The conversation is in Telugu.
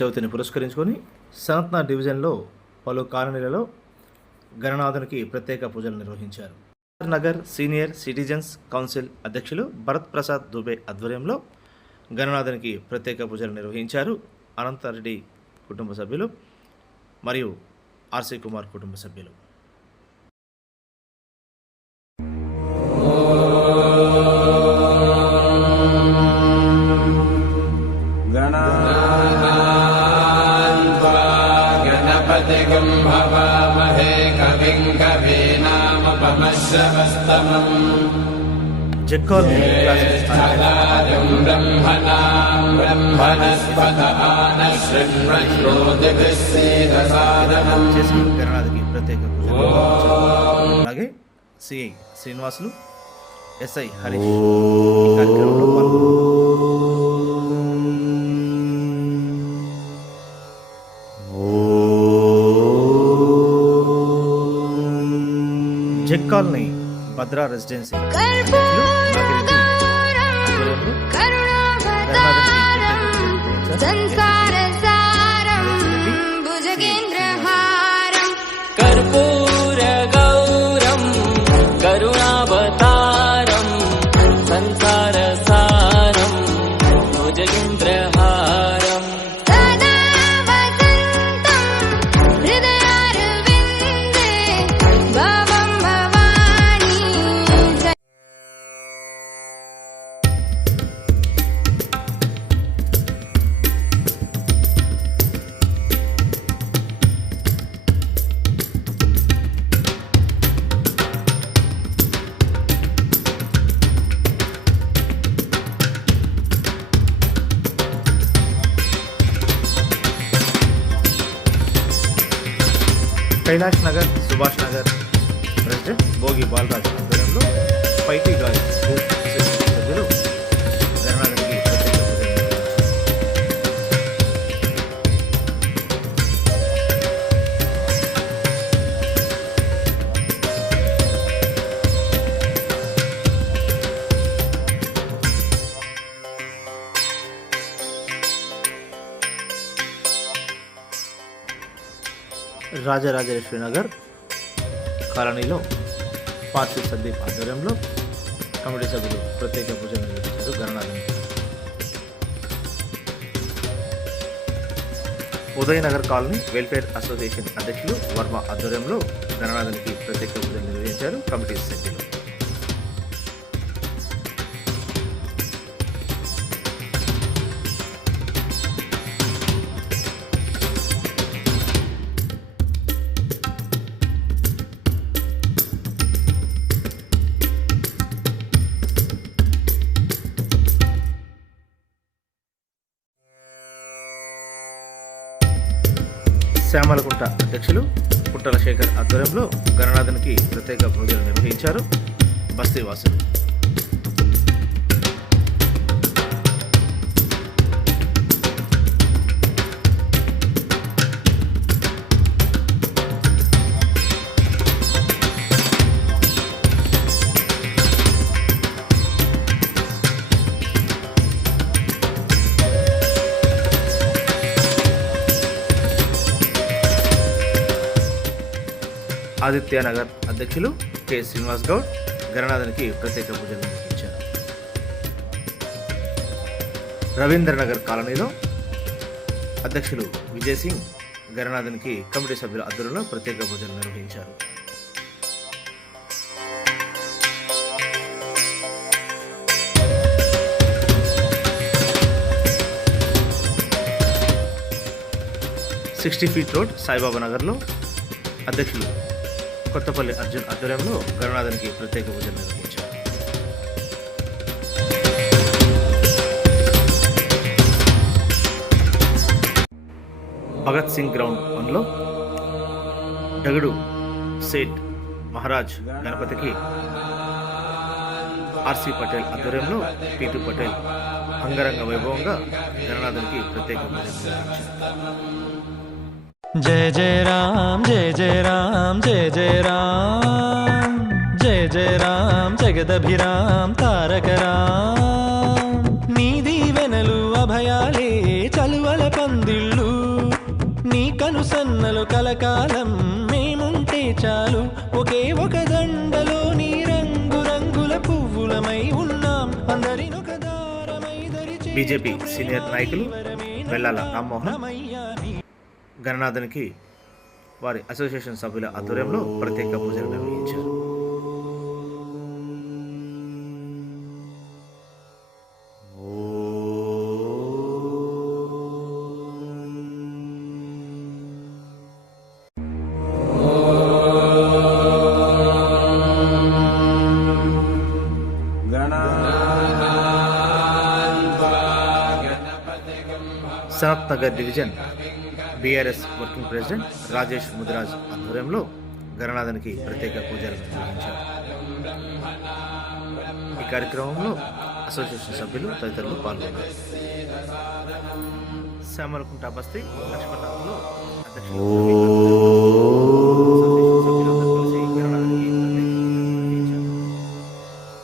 చవితిని పురస్కరించుకొని సనత్నా డివిజన్లో పలు కాలనీలలో గణనాథునికి ప్రత్యేక పూజలు నిర్వహించారు. నగర్ సీనియర్ సిటిజన్స్ కౌన్సిల్ అధ్యక్షులు భరత్ ప్రసాద్ దుబే ఆధ్వర్యంలో గణనాథునికి ప్రత్యేక పూజలు నిర్వహించారు. అనంతారెడ్డి కుటుంబ సభ్యులు మరియు ఆర్సీ కుమార్ కుటుంబ సభ్యులు. कवीनामुपमश्रवस्तमम् జక్కాల్ राजं ब्रह्मणां ब्रह्मणस्पत आनशृण्वन्नोतिभिः सीदसादनम् చేసి గణనాథుకి ప్రత్యేక పూజలు నిర్వహించారు. అలాగే సిఐ శ్రీనివాసులు ఎస్ఐ హరీష్ జెక్ కాలనీ భద్రా రెసిడెన్సీ అధ్యక్షులు కైలాష్ నగర్ సుభాష్ నగర్ ప్రెసిడెంట్ భోగి బాలరాజ్ ఆధ్వర్యంలో ఫైటింగ్ గాయస్ రాజరాజేశ్వరి నగర్ కాలనీలో పార్టీ సందీప్ ఆధ్వర్యంలో కమిటీ సభ్యులు ప్రత్యేక పూజలు నిర్వహించారు గణనాథునికి ఉదయనగర్ కాలనీ వెల్ఫేర్ అసోసియేషన్ అధ్యక్షులు వర్మ ఆధ్వర్యంలో గణనాథునికి ప్రత్యేక పూజలు నిర్వహించారు కమిటీ సభ్యులు. శ్యామలకుంట అధ్యక్షులు పుట్టల శేఖర్ ఆధ్వర్యంలో గణనాథునికి ప్రత్యేక పూజలు నిర్వహించారు బస్తీవాసులు ఆదిత్యనగర్ అధ్యక్షులు కె. శ్రీనివాస్ గౌడ్ గణనాథునికి ప్రత్యేక పూజలు నిర్వహించారు. రవీంద్రనగర్ కాలనీలో అధ్యక్షులు విజయ్ సింగ్ గణనాథునికి కమిటీ సభ్యుల ఆధ్వర్యంలో ప్రత్యేక పూజలు నిర్వహించారు. సిక్స్టీ ఫీట్ రోడ్ సాయిబాబా నగర్లో అధ్యక్షులు కొత్తపల్లి అర్జున్ ఆధ్వర్యంలో గరుణాథన్కి ప్రత్యేక పూజలు నిర్వహించారు. భగత్ సింగ్ గ్రౌండ్ వన్లో తగుడు సేట్ మహారాజ్ గణపతికి ఆర్సి పటేల్ ఆధ్వర్యంలో పీటు పటేల్ అంగరంగ వైభవంగా గణనాథునికి ప్రత్యేక జయ జయ రామ్ జయ జయ రామ్ జయ జయ రామ్. జయ జయ రామ్ జగదభిరామ్ తారక రామ్. నీది వెనలు అభయాలే చలువల పందిళ్ళు. నీ కనుసన్నలు కలకాలం మేముంటే చాలు. ఒకే ఒక దండలో నీ రంగు రంగుల పువ్వులమై ఉన్నాం. అందరినొక దారమై బీజేపీ సీనియర్ నాయకులు వెళ్ళాల రామ్మోహన్? గణనాథునికి వారి అసోసియేషన్ సభ్యుల ఆధ్వర్యంలో ప్రత్యేక పూజలు నిర్వహించారు. Sanath Nagar division. BRS working president Rajesh Mudiraj ఆధ్వర్యంలో గణనాథునికి ప్రత్యేక పూజలు నిర్వహించారు. ఈ కార్యక్రమంలో అసోసియేషన్ సభ్యులు తదితరులు పాల్గొన్నారు. శ్యామలకుంట బస్తీ లక్ష్మణ్ అధ్యక్షులు